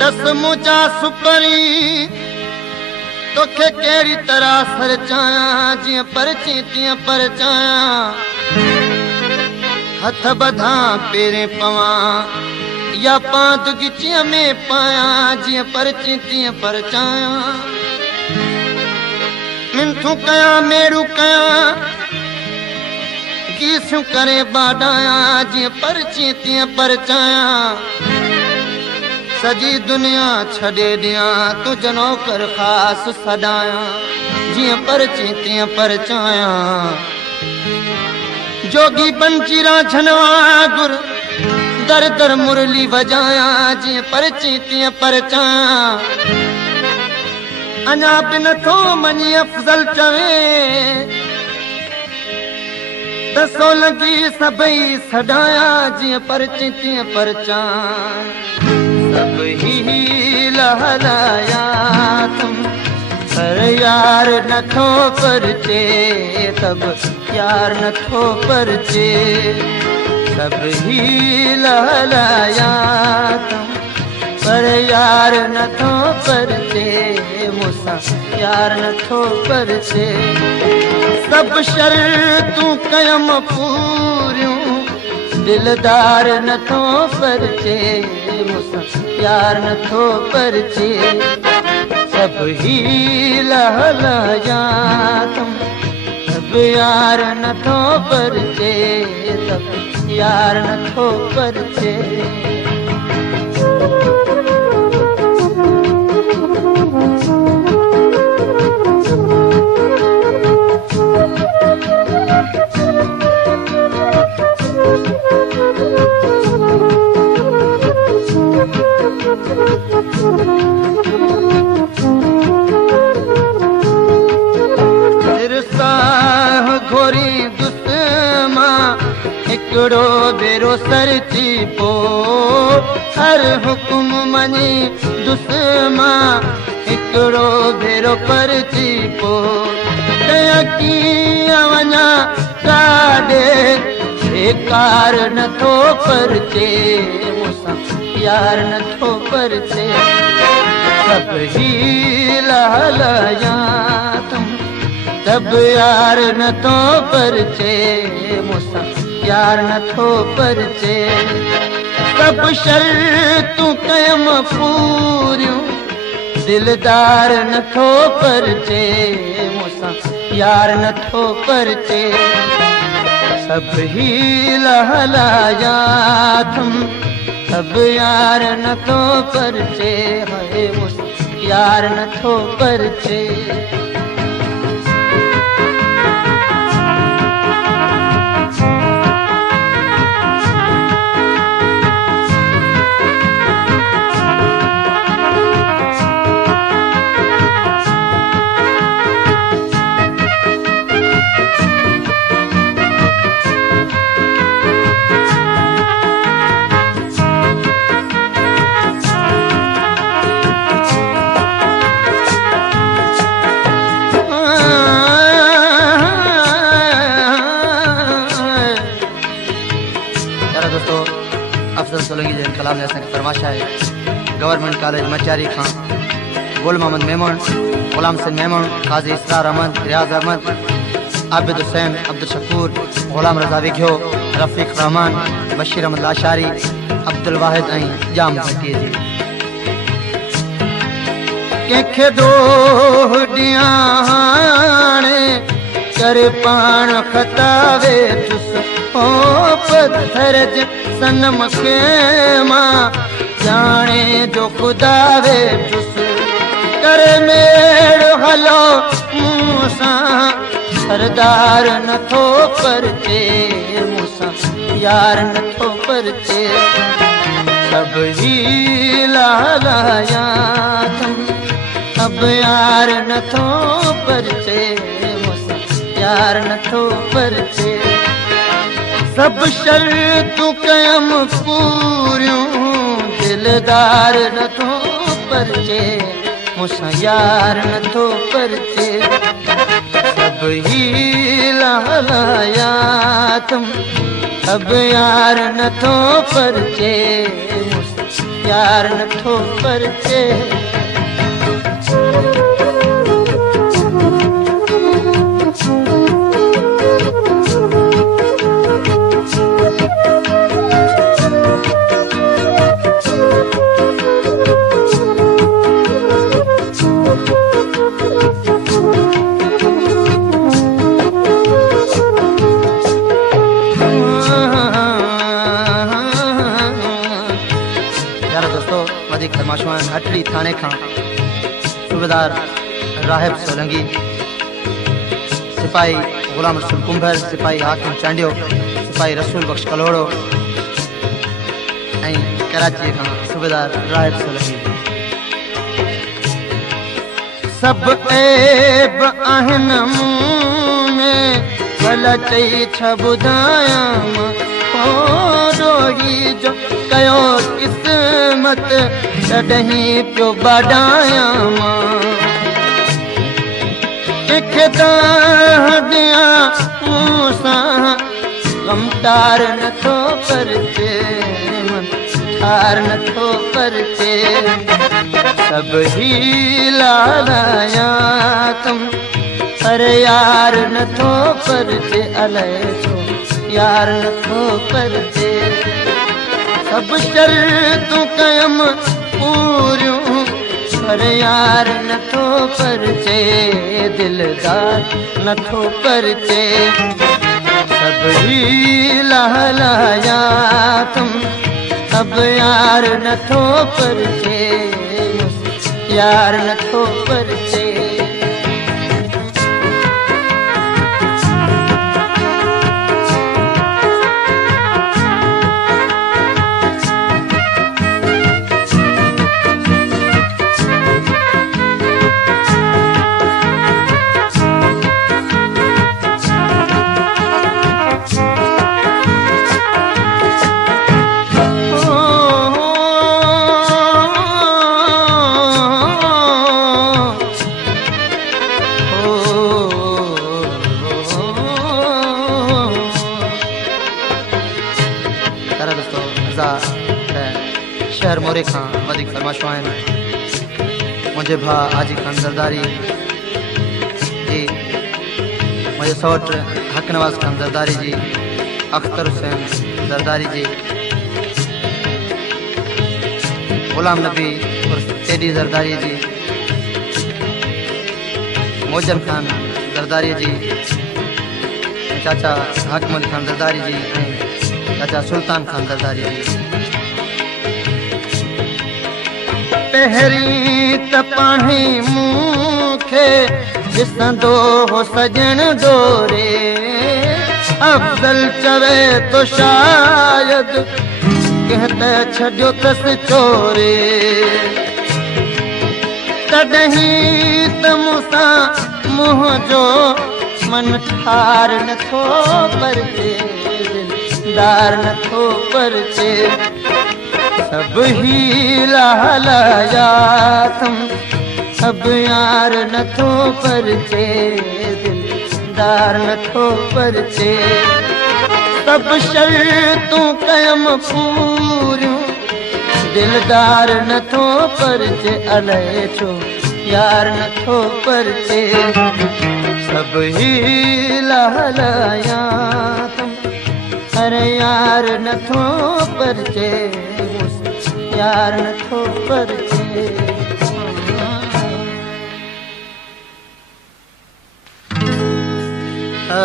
दस मुझा सुपरी तोखे केड़ी तरह सर चाया जियां परची तियां पर चाया हथ बधा पेरे पवा या पांद गिचिया में पाया जियां परची तियां पर चाया मिंथू कया मेरू कया कीसू करे बाडाया जियां परची तियां पर चाया सजी दुनिया छड़े दिया तू जनो कर खास सदाया जियां परची तियां पर चाया जोगी बंजीरा झनवा गुर दर दर मुरली बजाया जियां परची तियां पर चाया अञा बिन थो मनी अफजल चवे दसो लगी सबई सदाया जियां परची तियां पर चाया सब ही लहलाया तुम पर यार नथो परचे तब यार नथो परचे सब ही लहलाया तुम पर यार नथो परचे मुसा यार नथो परचे सब शर्तूं कयम पूरियूं दिलदार नथो परचे मुसा यार नथो परचे सब ही लहलाया तुम सब यार नथो परचे सब यार नथो परचे घोरी दुस्मा एकड़ो बेरो सरची पो हर हुकुम मनी दुस्मा एकड़ो बेरो परची पो किया वञा काॾे बेकार नथो परचे मुसा यार नथो परचे सब ही लहलाया तुम तब यार नथो परचे मुसा यार नथो परचे सब शर्तूं कयम पूरियूं दिलदार नथो परचे मुसा यार नथो परचे सब ही लहलाया तुम सब यार नथो परचे है मुसा यार नथो परचे अफजल सोलंकी जे कलाम ने असांखे फरमाशा है गवर्नमेंट कॉलेज मचारी खां गुल मोहम्मद मेमन गुलाम सिंह मेमन काजी इसरार अहमद रियाज अहमद आबिद हुसैन अब्दुल शकूर गुलाम रज़ा विघो रफ़ीक रहमान बशीर अहमद लाशारी अब्दुल वाहिद ऐं जाम भट्टी जी कंहिंखे दोह ॾियां हाणे करे पाण खतावे तुस ओ पत्थर जे सनम के मां जाने जो खुदा वे तुस करे मेड़ हलो मूसा सरदार नथो परचे मूसा यार नथो परचे सब ही लहलाया तुम अब यार नथो परचे मूसा यार नथो परचे सब शर्तूं कयम पूरियूं दिलदार नथो परचे मुसा यार नथो परचे सब ही लहलाया तुम अब यार नथो परचे यार नथो परचे फरमाशवान हटड़ी थाने खां सूबेदार राहिब सोलंगी सिपाही गुलाम रसूल कुंभर सिपाही हाकिम चांडियो सिपाही रसूल बख्श कलोड़ो ऐं कराची खां सूबेदार राहिब सोलंगी सब ऐब आहिनि मूं में भला चई छा ॿुधायां रोही जो कयो किस्मत तॾहिं पियो बाॾायां ॾियां मूंसां गमटार नथो परचे ठार नथो परचे सब ही लाया तुम पर यार नथो परचे अलाए छो यार नथो परचे सब शर्तूं कयम पूरियूं पर यार नथो परचे दिलदार नथो परचे सब ही लाया तुम अब यार नथो परचे यार नथो परचे शहर मोरे खां वधीक फरमाशूं आहिनि मुंहिंजे भाउ हाजी खान ज़रदारी जी मुंहिंजे सौट हक नवाज़ खान ज़रदारी जी अख्तर हुसैन ज़रदारी जी गुलाम नबी उर्फ टेडी ज़रदारी जी मोजन खान ज़रदारी जी चाचा हकमल खान ज़रदारी जी ऐं चाचा सुल्तान खान ज़रदारी जी पहिरीं त पाणी मूंखे ॾिसंदो हो सजण दोरे अफ़ज़ल चवे तो शायद कंहिं त छॾियो तसि चोरे तॾहिं त मूंसां मुंहिंजो मन ठार नथो परचे दिलदार नथो परचे सब ही लाया तुम अब यार नथो परचे दिलदार नथो परचे सब शर्तूं कयम पूरियूं दिलदार नथो परचे अलाए छो यार नथो परचे सब ही लाया तुम अरे यार नथो परचे यार नथो परचे आ